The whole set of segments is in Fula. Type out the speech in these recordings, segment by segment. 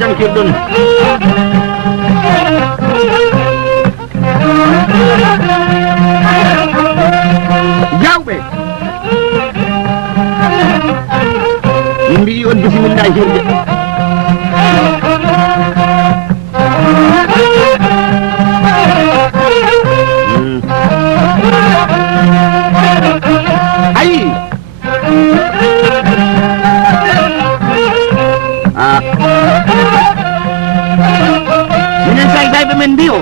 jankirɗon jawɓe min mbi on bisimillahi hirde ayi minen sayɓe men mbi o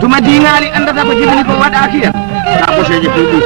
tuma diŋaali andata ko jibini ko waɗaki hen ta poseje puɗɗi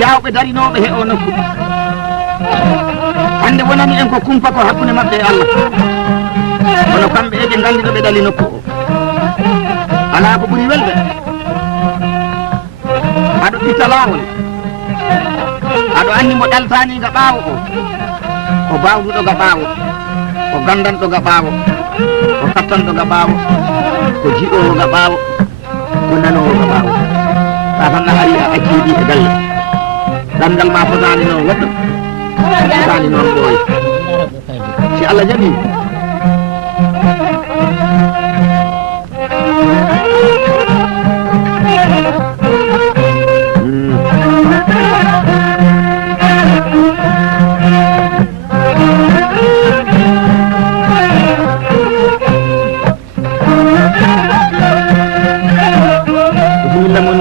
jawɓe darinoɓe he o nokku hande wonani en ko kumpa ko hakkude mabɓe e Allah kono kamɓe e ɓe gandi ɗo ɓe ɗali nokku o ala ko ɓuuri welde aɗo ɓitta lawol aɗo andi mo ɗaltani ga ɓaawo o ko bawduɗo ga ɓaawo ko gandanɗo ga ɓaawo ko kattanɗo ga ɓaawo ko jiɗowo ga ɓaawo ko nanowo ga ɓaawo sa tan a ari a acciɗi e galle ɗamgal ma fotani noon woɗɗo fotani noon ɓooy si Allah jaɓi bismillah mon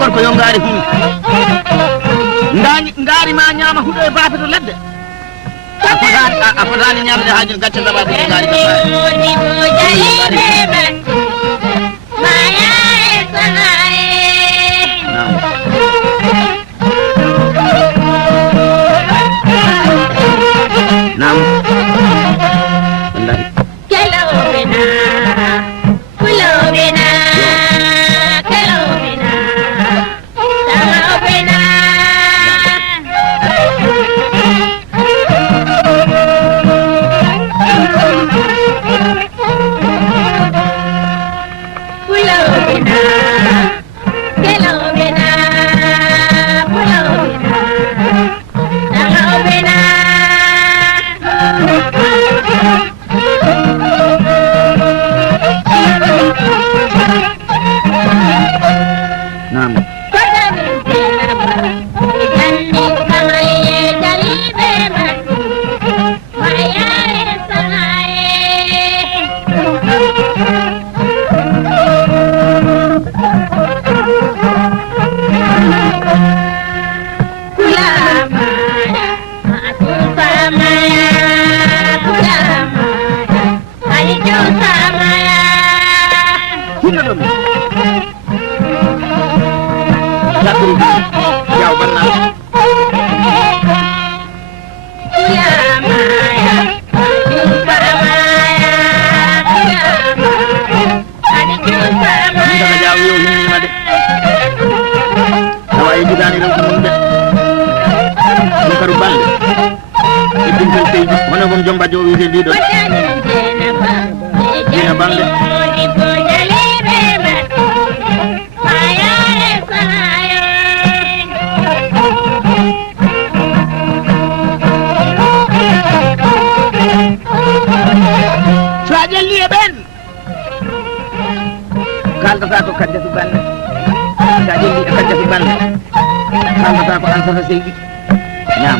gorko yo ngaari fu ngaari ma ñaama huɗo e baafe to ladde a fotani ñamde ha gacce sababu e ngaari turu yaw banna daga jaw yo hinima de tawa e jidani rew mum de ɗum karu balde e ɗumtel seydi hono mom jomba jo wiide ndiɗo dina balde kaldata ko kaddatu bande sa jelli e kaddatu bande kaldata ko an sata seydi ñam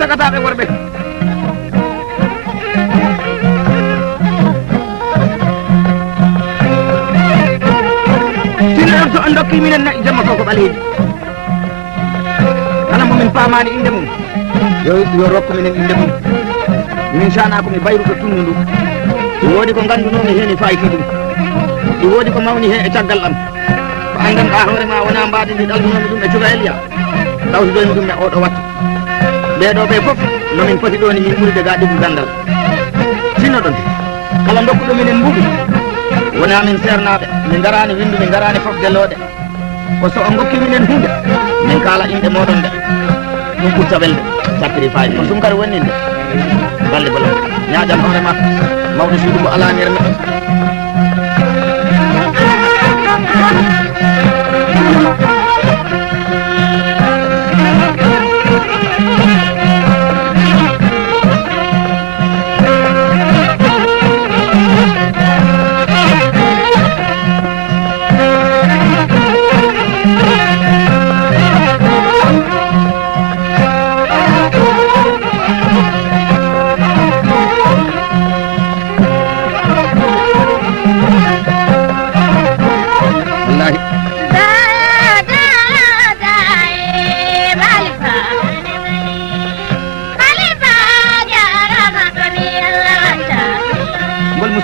sakataɓe worɓe sinno so on dokki minen nayi jamma ko ɓaleji kala momin paamani inde mum yo rokku minen inde mum min sana komi bayruɗo tunnu ndu ɗi woodi ko gandunomi hen e fayti ɗum ɗi woodi ko mawni he e caggal ɗam ko an ganduɗa hoorema wona mbadi ndi ɗaldunomi ɗum e cukalel ya tawtodomi ɗum e oɗo wattu ɓeɗo ɓe fof nomin poti ɗo ni min ɓuurde ga ɗigu gandal sinno ɗon kala dokkuɗo minen mbuɗi wona min sernaɓe min garani windu min garani fof delloɗe ko so o gokki minen hunde min kala inde moɗon de ɗum ɓurta welde sacrifice ko sunkara wonni nde balle bala ñaƴam hoorema mawɗo suudu mo ala nirme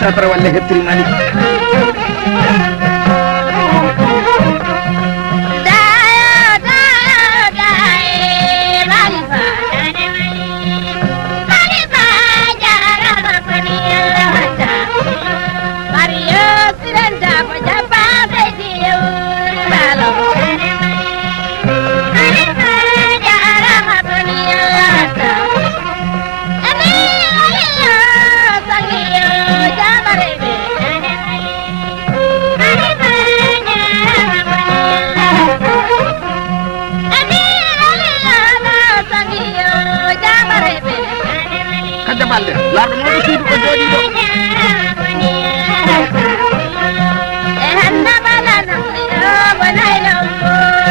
musafara walla hettiri mani lardo moɗo suudu ko jooɗi ɗo e hanna balana yo bonayno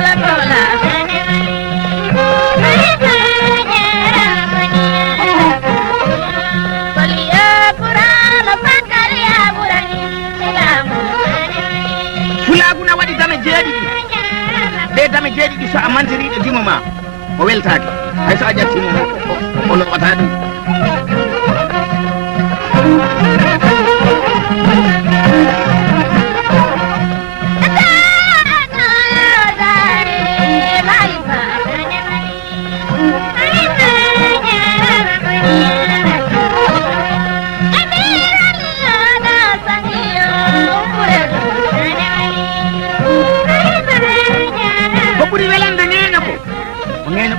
la bola ɗe tami jeeɗiɗi so a mantiriɗo dimo ma o weltaki hay so a ƴattimo o loɓata ɗum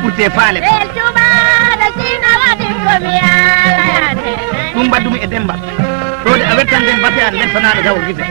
ɓurte faale ɗum mbaddumi e Demba ɗode a wettan den bate an lersanaɗo taw gite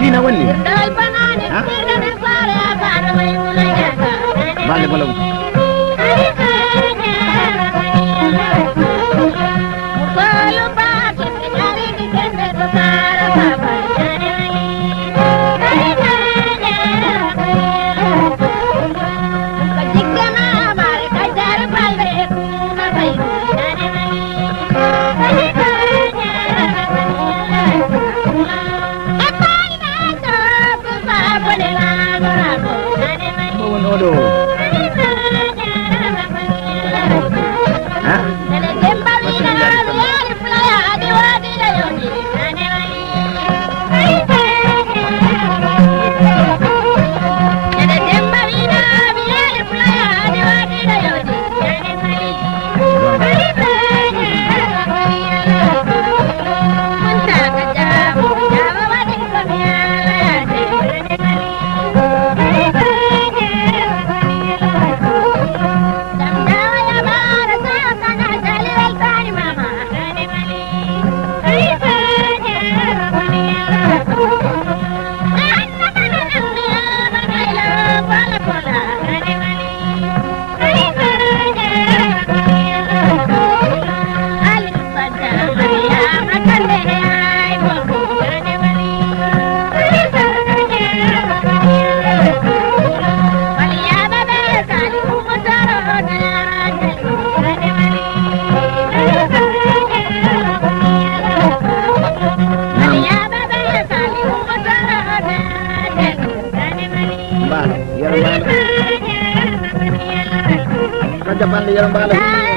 Dina wani ha bale bolom Japan yaram bala